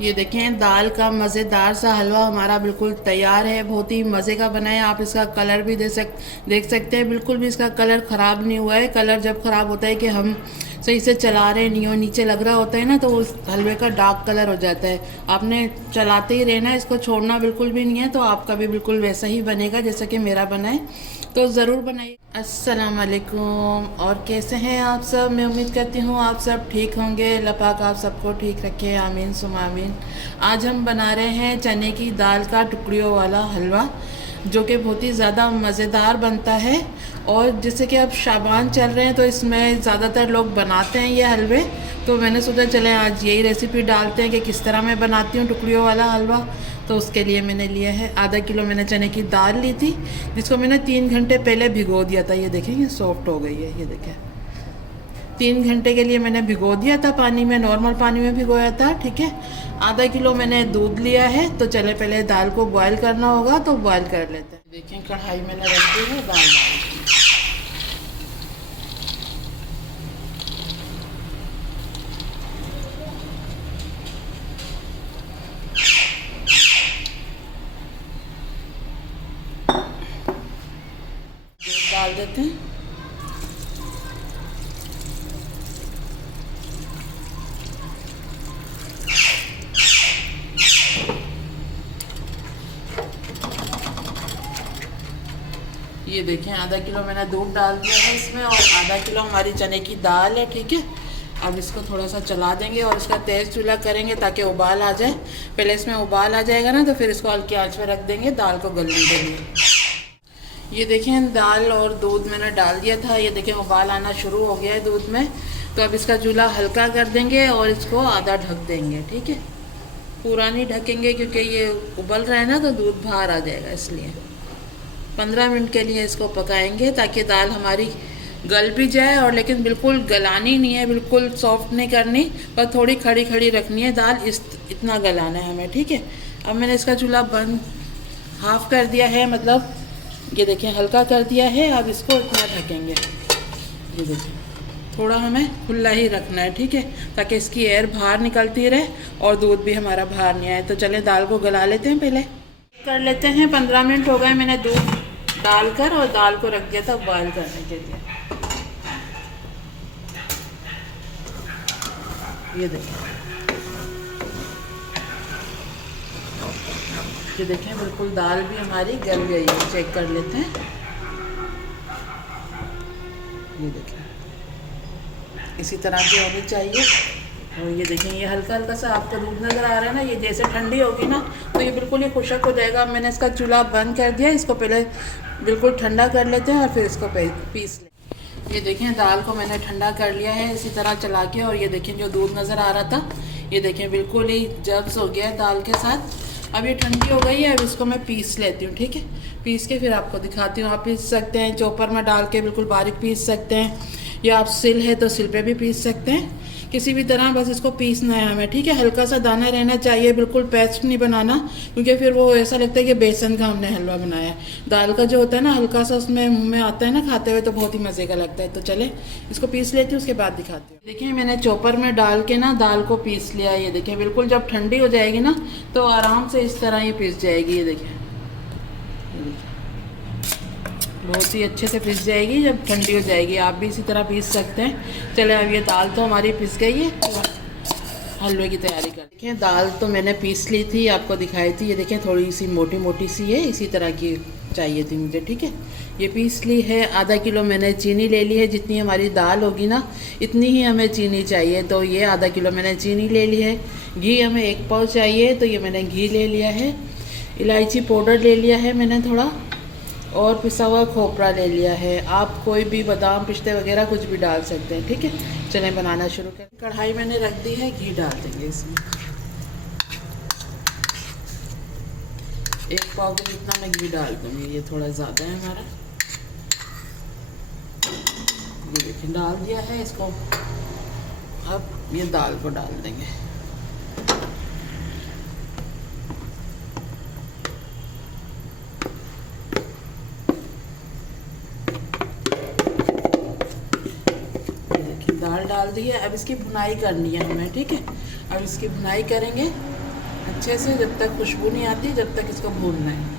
ये देखें दाल का मज़ेदार सा हलवा हमारा बिल्कुल तैयार है। बहुत ही मज़े का बना है। आप इसका कलर भी देख सकते हैं। बिल्कुल भी इसका कलर ख़राब नहीं हुआ है। कलर जब ख़राब होता है कि हम सही से चला रहे नहीं हो, नीचे लग रहा होता है ना, तो उस हलवे का डार्क कलर हो जाता है। आपने चलाते ही रहना है, इसको छोड़ना बिल्कुल भी नहीं है। तो आपका भी बिल्कुल वैसा ही बनेगा जैसा कि मेरा बना है। तो ज़रूर बनाइए। अस्सलाम वालेकुम। और कैसे हैं आप सब? मैं उम्मीद करती हूँ आप सब ठीक होंगे। अल्लाह पाक आप सबको ठीक रखे, आमीन सुम आमीन। आज हम बना रहे हैं चने की दाल का टुकड़ियों वाला हलवा, जो कि बहुत ही ज़्यादा मज़ेदार बनता है। और जैसे कि अब शाबान चल रहे हैं तो इसमें ज़्यादातर लोग बनाते हैं ये हलवे। तो मैंने सोचा चलें आज यही रेसिपी डालते हैं कि किस तरह मैं बनाती हूँ टुकड़ियों वाला हलवा। तो उसके लिए मैंने लिया है आधा किलो मैंने चने की दाल ली थी, जिसको मैंने 3 घंटे पहले भिगो दिया था। ये देखें, ये सॉफ्ट हो गई है। ये देखें, 3 घंटे के लिए मैंने भिगो दिया था पानी में, नॉर्मल पानी में भिगोया था। ठीक है, आधा किलो मैंने दूध लिया है। तो चले पहले दाल को बॉयल करना होगा, तो बॉयल कर लेते हैं। देखें कढ़ाई मैंने रख दी है, दाल डाल दी। दूध डाल देते हैं। ये देखें आधा किलो मैंने दूध डाल दिया है इसमें, और आधा किलो हमारी चने की दाल है। ठीक है, अब इसको थोड़ा सा चला देंगे और इसका तेज़ चूल्हा करेंगे ताकि उबाल आ जाए। पहले इसमें उबाल आ जाएगा ना, तो फिर इसको हल्की आंच पे रख देंगे दाल को गलने के लिए। ये देखें दाल और दूध मैंने डाल दिया था। ये देखें उबाल आना शुरू हो गया है दूध में। तो अब इसका चूल्हा हल्का कर देंगे और इसको आधा ढक देंगे। ठीक है, पूरा नहीं ढकेंगे क्योंकि ये उबल रहा है ना, तो दूध बाहर आ जाएगा। इसलिए 15 मिनट के लिए इसको पकाएंगे ताकि दाल हमारी गल भी जाए। और लेकिन बिल्कुल गलानी नहीं है, बिल्कुल सॉफ्ट नहीं करनी, पर थोड़ी खड़ी खड़ी रखनी है दाल, इतना गलाना है हमें। ठीक है, अब मैंने इसका चूल्हा बंद हाफ कर दिया है, मतलब ये देखें हल्का कर दिया है। अब इसको इतना ढकेंगे। ये देखें थोड़ा हमें खुला ही रखना है। ठीक है, ताकि इसकी एयर बाहर निकलती रहे और दूध भी हमारा बाहर नहीं आए। तो चलें दाल को गला लेते हैं, पहले कर लेते हैं। 15 मिनट हो गए मैंने दूध डालकर, और दाल को रख दिया था बॉयल करने के लिए। ये देखें, ये देखें बिल्कुल दाल भी हमारी गल गई है। चेक कर लेते हैं। ये देखें इसी तरह की होनी चाहिए। और ये देखें ये हल्का हल्का सा आपका दूध नज़र आ रहा है ना, ये जैसे ठंडी होगी ना तो ये बिल्कुल ही खुशक हो जाएगा। अब मैंने इसका चूल्हा बंद कर दिया। इसको पहले बिल्कुल ठंडा कर लेते हैं और फिर इसको पीस लें। ये देखें दाल को मैंने ठंडा कर लिया है इसी तरह चला के। और ये देखें जो दूध नज़र आ रहा था, ये देखें बिल्कुल ही जब्स हो गया है दाल के साथ। अब ये ठंडी हो गई है। अब इसको मैं पीस लेती हूँ। ठीक है, पीस के फिर आपको दिखाती हूँ। आप पीस सकते हैं चॉपर में डाल के, बिल्कुल बारीक पीस सकते हैं, या आप सिल है तो सिल पे भी पीस सकते हैं। किसी भी तरह बस इसको पीसना है हमें। ठीक है, हल्का सा दाना रहना चाहिए, बिल्कुल पेस्ट नहीं बनाना, क्योंकि फिर वो ऐसा लगता है कि बेसन का हमने हलवा बनाया है। दाल का जो होता है ना हल्का सा उसमें मुंह में आता है ना खाते हुए, तो बहुत ही मज़े का लगता है। तो चले इसको पीस लेती हूँ, उसके बाद दिखाती हूँ। देखिए मैंने चॉपर में डाल के ना दाल को पीस लिया। ये देखिए बिल्कुल जब ठंडी हो जाएगी ना तो आराम से इस तरह ये पीस जाएगी। ये देखिए बहुत ही अच्छे से पिस जाएगी जब ठंडी हो जाएगी। आप भी इसी तरह पीस सकते हैं। चले अब ये दाल तो हमारी पिस गई है, हलवे की तैयारी कर। देखिए दाल तो मैंने पीस ली थी, आपको दिखाई थी। ये देखें थोड़ी सी मोटी मोटी सी है, इसी तरह की चाहिए थी मुझे। ठीक है, ये पीस ली है। आधा किलो मैंने चीनी ले ली है। जितनी हमारी दाल होगी ना इतनी ही हमें चीनी चाहिए। तो ये आधा किलो मैंने चीनी ले ली है। घी हमें 1 पाव चाहिए, तो ये मैंने घी ले लिया है। इलायची पाउडर ले लिया है मैंने थोड़ा, और पिसा हुआ खोपरा ले लिया है। आप कोई भी बादाम पिस्ते वगैरह कुछ भी डाल सकते हैं। ठीक है, चलें बनाना शुरू करें। कढ़ाई मैंने रख दी है, घी डाल देंगे इसमें। 1 पाव के जितना मैं घी डाल दूँगी, ये थोड़ा ज़्यादा है हमारा। ये देखिए डाल दिया है इसको। अब ये दाल को डाल देंगे। दाल डाल दी है। अब इसकी भुनाई करनी है हमें। ठीक है, अब इसकी भुनाई करेंगे अच्छे से, जब तक खुशबू नहीं आती जब तक इसको भूनना है।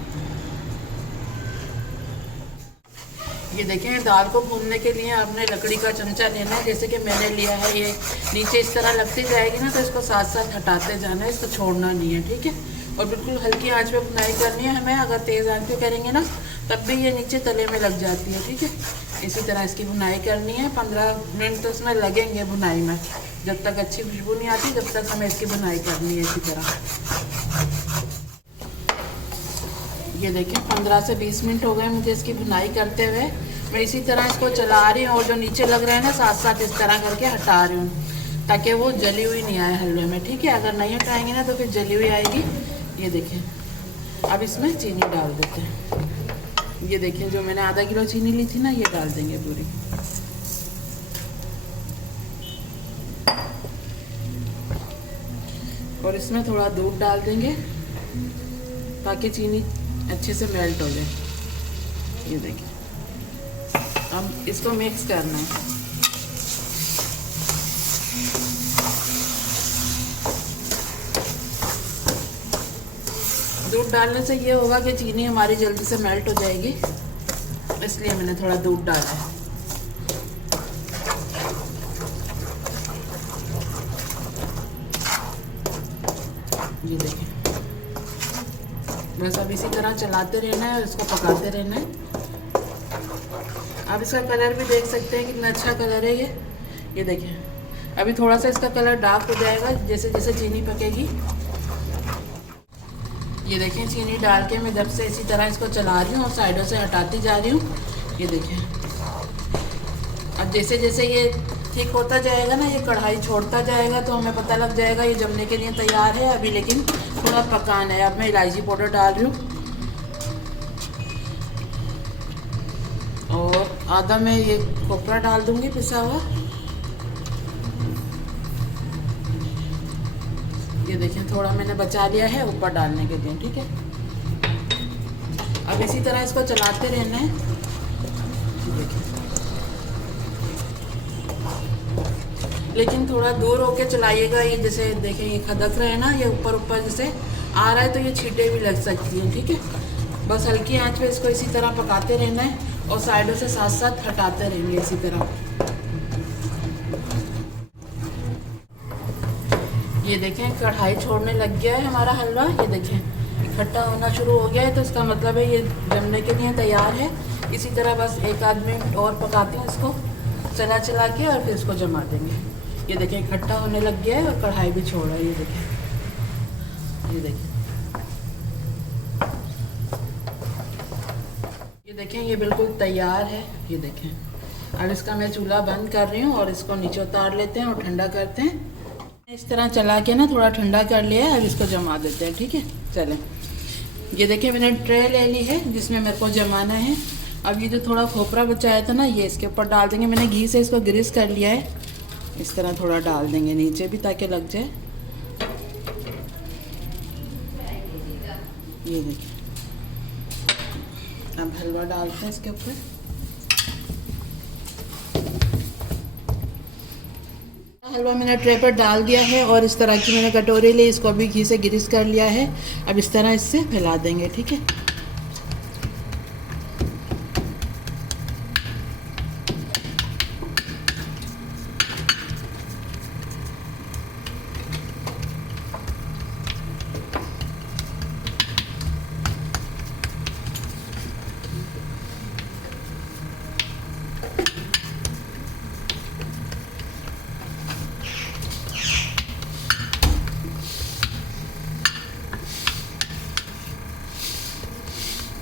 ये देखें, दाल को भूनने के लिए आपने लकड़ी का चमचा लेना है, जैसे कि मैंने लिया है। ये नीचे इस तरह लगती जाएगी ना, तो इसको साथ साथ हटाते जाना है, इसको छोड़ना नहीं है, ठीक है। और बिल्कुल हल्की आंच पे बुनाई करनी है हमें। अगर तेज़ आंच पे करेंगे ना तब भी ये नीचे तले में लग जाती है, ठीक है। इसी तरह इसकी बुनाई करनी है। 15 मिनट तो इसमें लगेंगे बुनाई में, जब तक अच्छी खुशबू नहीं आती जब तक हमें इसकी बुनाई करनी है इसी तरह। ये देखिए 15 से 20 मिनट हो गए मुझे इसकी बुनाई करते हुए। मैं इसी तरह इसको चला रही हूँ और जो नीचे लग रहा है ना साथ साथ इस तरह करके हटा रही हूँ, ताकि वो जली हुई नहीं आए हलवे में, ठीक है। अगर नहीं हटाएंगे ना तो फिर जली हुई आएगी। ये देखिए, अब इसमें चीनी डाल देते हैं। ये देखिए, जो मैंने आधा किलो चीनी ली थी ना, ये डाल देंगे पूरी। और इसमें थोड़ा दूध डाल देंगे ताकि चीनी अच्छे से मेल्ट हो जाए। ये देखिए, अब इसको मिक्स करना है। दूध डालने से ये होगा कि चीनी हमारी जल्दी से मेल्ट हो जाएगी, इसलिए मैंने थोड़ा दूध डाला है। ये देखिए, बस अब इसी तरह चलाते रहना है और इसको पकाते रहना है। आप इसका कलर भी देख सकते हैं कितना अच्छा कलर है ये देखिए। अभी थोड़ा सा इसका कलर डार्क हो जाएगा जैसे जैसे चीनी पकेगी। ये देखिए, चीनी डाल के मैं जब से इसी तरह इसको चला रही हूँ और साइडों से हटाती जा रही हूँ। ये देखिए, अब जैसे जैसे ये ठीक होता जाएगा ना, ये कढ़ाई छोड़ता जाएगा, तो हमें पता लग जाएगा ये जमने के लिए तैयार है। अभी लेकिन थोड़ा पकाना है। अब मैं इलायची पाउडर डाल रही हूँ और आधा मैं ये खोपरा डाल दूँगी पिसा हुआ। ये देखिए, थोड़ा मैंने बचा लिया है ऊपर डालने के लिए, ठीक है। अब इसी तरह इसको चलाते रहना है। देखिए, लेकिन थोड़ा दूर होके चलाइएगा। ये जैसे देखें, ये खदक रहा है ना, ये ऊपर ऊपर जैसे आ रहा है तो ये छींटे भी लग सकती हैं, ठीक है। बस हल्की आंच पे इसको इसी तरह पकाते रहना है और साइडों से साथ साथ हटाते रहेंगे इसी तरह। ये देखें, कढ़ाई छोड़ने लग गया है हमारा हलवा। ये देखें, इकट्ठा होना शुरू हो गया है, तो इसका मतलब है ये जमने के लिए तैयार है। इसी तरह बस 1-8 मिनट और पकाती हूँ इसको चला चला के, और फिर इसको जमा देंगे। ये देखें, इकट्ठा होने लग गया है और कढ़ाई भी छोड़ रहा है। ये देखें, ये देखें, ये देखें, ये बिल्कुल तैयार है। ये देखें, अब इसका मैं चूल्हा बंद कर रही हूँ और इसको नीचे उतार लेते हैं और ठंडा करते हैं। इस तरह चला के ना थोड़ा ठंडा कर लिया है। अब इसको जमा देते हैं, ठीक है। चलें, ये देखिए, मैंने ट्रे ले ली है जिसमें मेरे को जमाना है। अब ये जो थोड़ा खोपरा बचाया था ना, ये इसके ऊपर डाल देंगे। मैंने घी से इसको ग्रीस कर लिया है। इस तरह थोड़ा डाल देंगे नीचे भी ताकि लग जाए। ये देखिए, अब हलवा डालते हैं इसके ऊपर। हलवा मैंने ट्रे पर डाल दिया है और इस तरह की मैंने कटोरी ली, इसको भी घी से ग्रीस कर लिया है। अब इस तरह इससे फैला देंगे, ठीक है।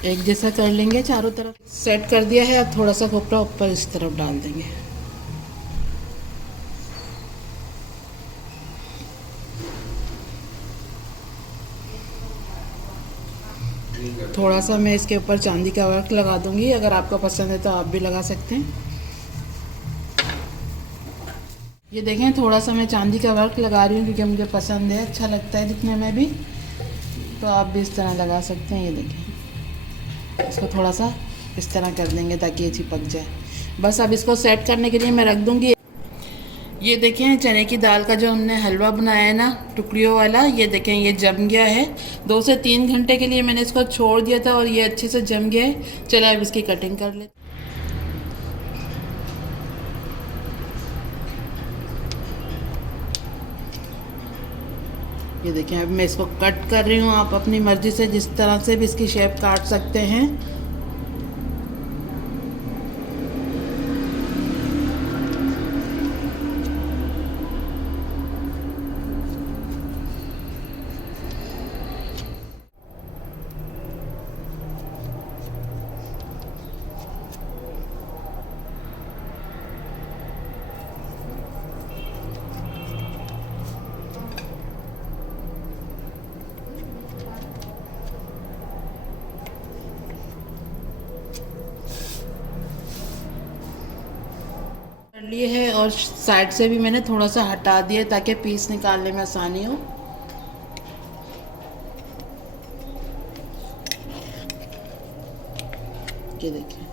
एक जैसा कर लेंगे, चारों तरफ सेट कर दिया है। अब थोड़ा सा खोपरा ऊपर इस तरफ डाल देंगे। थोड़ा सा मैं इसके ऊपर चांदी का वर्क लगा दूंगी, अगर आपको पसंद है तो आप भी लगा सकते हैं। ये देखें, थोड़ा सा मैं चांदी का वर्क लगा रही हूँ क्योंकि मुझे पसंद है, अच्छा लगता है दिखने में भी, तो आप भी इस तरह लगा सकते हैं। ये देखें, इसको थोड़ा सा इस तरह कर देंगे ताकि ये चिपक जाए। बस अब इसको सेट करने के लिए मैं रख दूँगी। ये देखें चने की दाल का जो हमने हलवा बनाया है ना टुकड़ियों वाला, ये देखें ये जम गया है। 2 से 3 घंटे के लिए मैंने इसको छोड़ दिया था और ये अच्छे से जम गया है। चलो अब इसकी कटिंग कर लेते। ये देखें अब मैं इसको कट कर रही हूँ। आप अपनी मर्ज़ी से जिस तरह से भी इसकी शेप काट सकते हैं। कर लिए है और साइड से भी मैंने थोड़ा सा हटा दिया ताकि पीस निकालने में आसानी हो। ये देखिए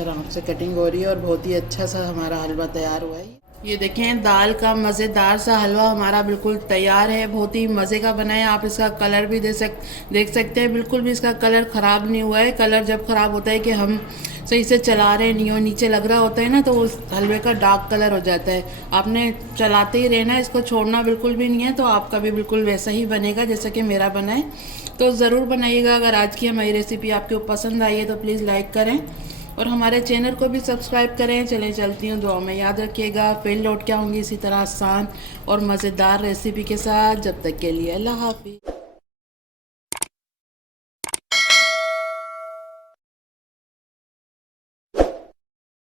आराम से कटिंग हो रही है और बहुत ही अच्छा सा हमारा हलवा तैयार हुआ है। ये देखें दाल का मज़ेदार सा हलवा हमारा बिल्कुल तैयार है। बहुत ही मज़े का बना है। आप इसका कलर भी देख सकते हैं, बिल्कुल भी इसका कलर ख़राब नहीं हुआ है। कलर जब ख़राब होता है कि हम सही से चला रहे नहीं हो, नीचे लग रहा होता है ना, तो उस हलवे का डार्क कलर हो जाता है। आपने चलाते ही रहना, इसको छोड़ना बिल्कुल भी नहीं है, तो आपका भी बिल्कुल वैसा ही बनेगा जैसा कि मेरा बना है। तो ज़रूर बनाइएगा। अगर आज की हमारी रेसिपी आपको पसंद आई है तो प्लीज़ लाइक करें और हमारे चैनल को भी सब्सक्राइब करें। चलें चलती हूँ, दुआ में याद रखिएगा। फिर लौट के आऊँगी इसी तरह आसान और मज़ेदार रेसिपी के साथ। जब तक के लिए अल्लाह हाफिज़।